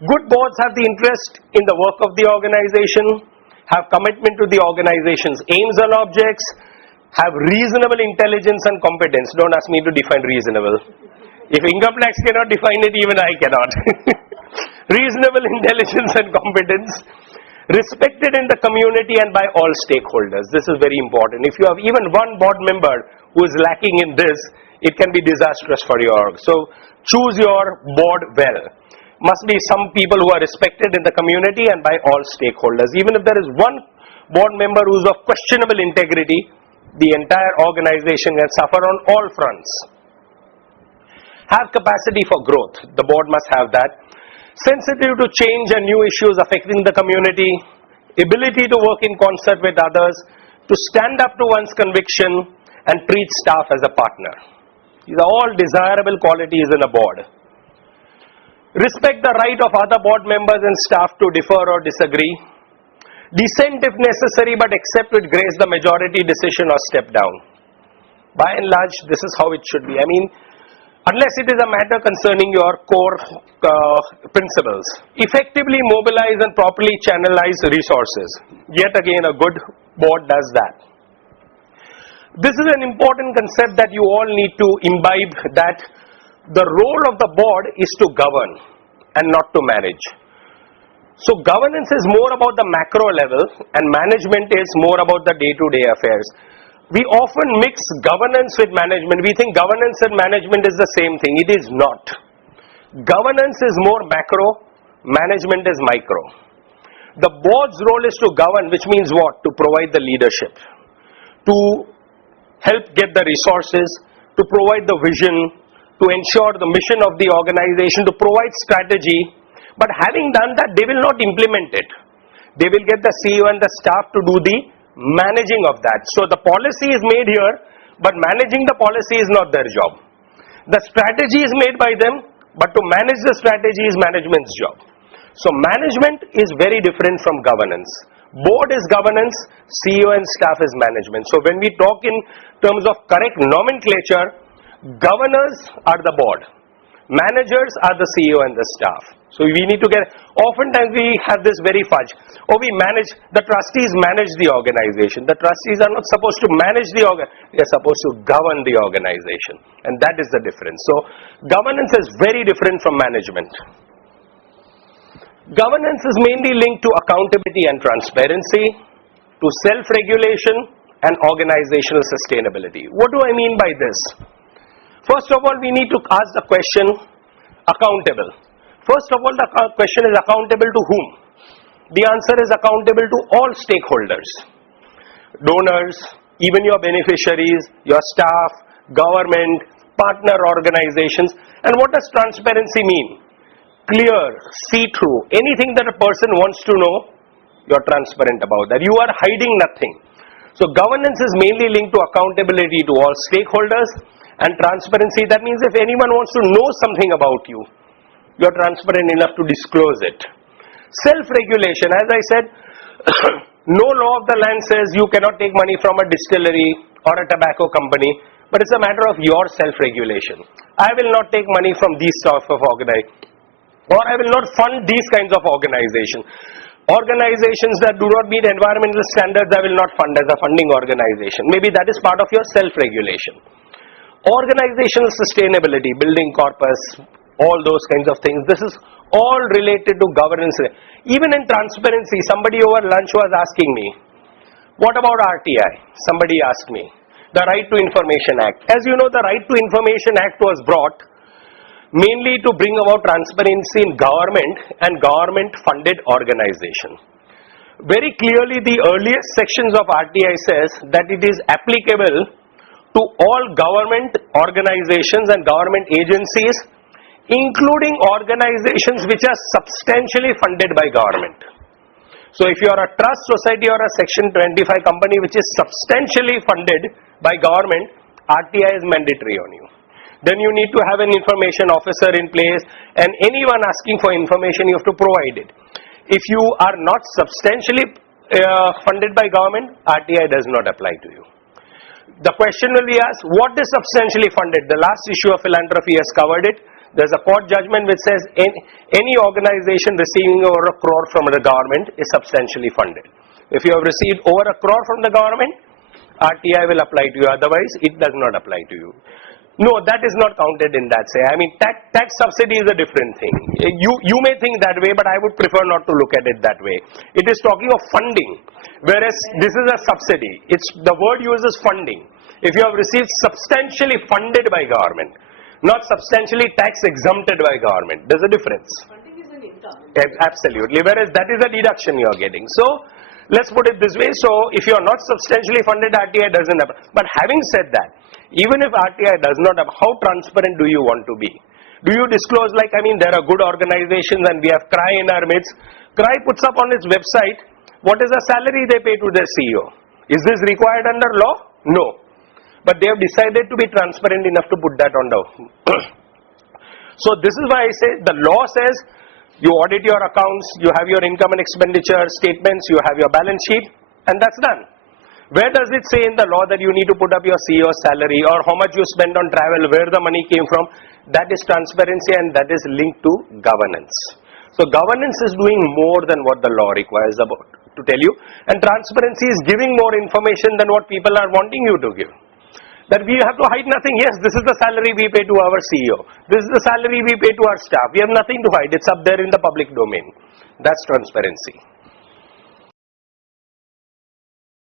Good boards have the interest in the work of the organization, have commitment to the organization's aims and objects, have reasonable intelligence and competence. Don't ask me to define reasonable. If income tax cannot define it, even I cannot. Reasonable intelligence and competence, respected in the community and by all stakeholders. This is very important. If you have even one board member who is lacking in this, it can be disastrous for your org. So choose your board well. Must be some people who are respected in the community and by all stakeholders. Even if there is one board member who is of questionable integrity, the entire organization can suffer on all fronts. Have capacity for growth. The board must have that. Sensitive to change and new issues affecting the community. Ability to work in concert with others. To stand up to one's conviction and treat staff as a partner. These are all desirable qualities in a board. Respect the right of other board members and staff to differ or disagree. Dissent if necessary, but accept with grace the majority decision or step down. By and large, this is how it should be. I mean, unless it is a matter concerning your core principles. Effectively mobilize and properly channelize resources. Yet again, a good board does that. This is an important concept that you all need to imbibe, that the role of the board is to govern and not to manage. So governance is more about the macro level and management is more about the day-to-day affairs. We often mix governance with management. We think governance and management is the same thing. It is not. Governance is more macro, management is micro. The board's role is to govern, which means what? To provide the leadership, to help get the resources, to provide the vision, to ensure the mission of the organization, to provide strategy. But having done that, they will not implement it. They will get the CEO and the staff to do the managing of that. So the policy is made here, but managing the policy is not their job. The strategy is made by them, but to manage the strategy is management's job. So management is very different from governance. Board is governance, CEO and staff is management. So when we talk in terms of correct nomenclature, governors are the board, managers are the CEO and the staff. So we need to get, oftentimes we have this very fudge. Oh, we manage, the trustees manage the organization. The trustees are not supposed to manage the organization, they are supposed to govern the organization. And that is the difference. So governance is very different from management. Governance is mainly linked to accountability and transparency, to self-regulation and organizational sustainability. What do I mean by this? First of all, we need to ask the question, accountable. First of all, the question is accountable to whom? The answer is accountable to all stakeholders. Donors, even your beneficiaries, your staff, government, partner organizations. And what does transparency mean? Clear, see-through, anything that a person wants to know, you're transparent about that. You are hiding nothing. So governance is mainly linked to accountability to all stakeholders. And transparency, that means if anyone wants to know something about you, you're transparent enough to disclose it. Self-regulation, as I said, no law of the land says you cannot take money from a distillery or a tobacco company, but it's a matter of your self-regulation. I will not take money from these sorts of organizations, or I will not fund these kinds of organizations. Organizations that do not meet environmental standards, I will not fund as a funding organization. Maybe that is part of your self-regulation. Organizational sustainability, building corpus, all those kinds of things. This is all related to governance. Even in transparency, somebody over lunch was asking me, what about RTI? Somebody asked me. The Right to Information Act. As you know, the Right to Information Act was brought mainly to bring about transparency in government and government-funded organization. Very clearly, the earliest sections of RTI says that it is applicable to all government organizations and government agencies, including organizations which are substantially funded by government. So if you are a trust society or a Section 25 company which is substantially funded by government, RTI is mandatory on you. Then you need to have an information officer in place, and anyone asking for information, you have to provide it. If you are not substantially funded by government, RTI does not apply to you. The question will be asked, what is substantially funded? The last issue of philanthropy has covered it. There's a court judgment which says any organization receiving over 1 crore from the government is substantially funded. If you have received over 1 crore from the government, RTI will apply to you, otherwise it does not apply to you. No, that is not counted in that say. I mean, tax subsidy is a different thing. You may think that way, but I would prefer not to look at it that way. It is talking of funding, whereas this is a subsidy. The word uses funding. If you have received substantially funded by government, not substantially tax exempted by government, there's a difference. Funding is an income. Absolutely, whereas that is a deduction you are getting. So, let's put it this way. So, if you are not substantially funded, RTI doesn't happen. But having said that, even if RTI does not have, how transparent do you want to be? Do you disclose, like, I mean, there are good organizations and we have CRY in our midst. CRY puts up on its website, what is the salary they pay to their CEO? Is this required under law? No. But they have decided to be transparent enough to put that on the. So this is why I say the law says you audit your accounts, you have your income and expenditure statements, you have your balance sheet, and that's done. Where does it say in the law that you need to put up your CEO's salary or how much you spend on travel, where the money came from? That is transparency and that is linked to governance. So governance is doing more than what the law requires about to tell you, and transparency is giving more information than what people are wanting you to give. That we have to hide nothing. Yes, this is the salary we pay to our CEO. This is the salary we pay to our staff. We have nothing to hide. It's up there in the public domain. That's transparency.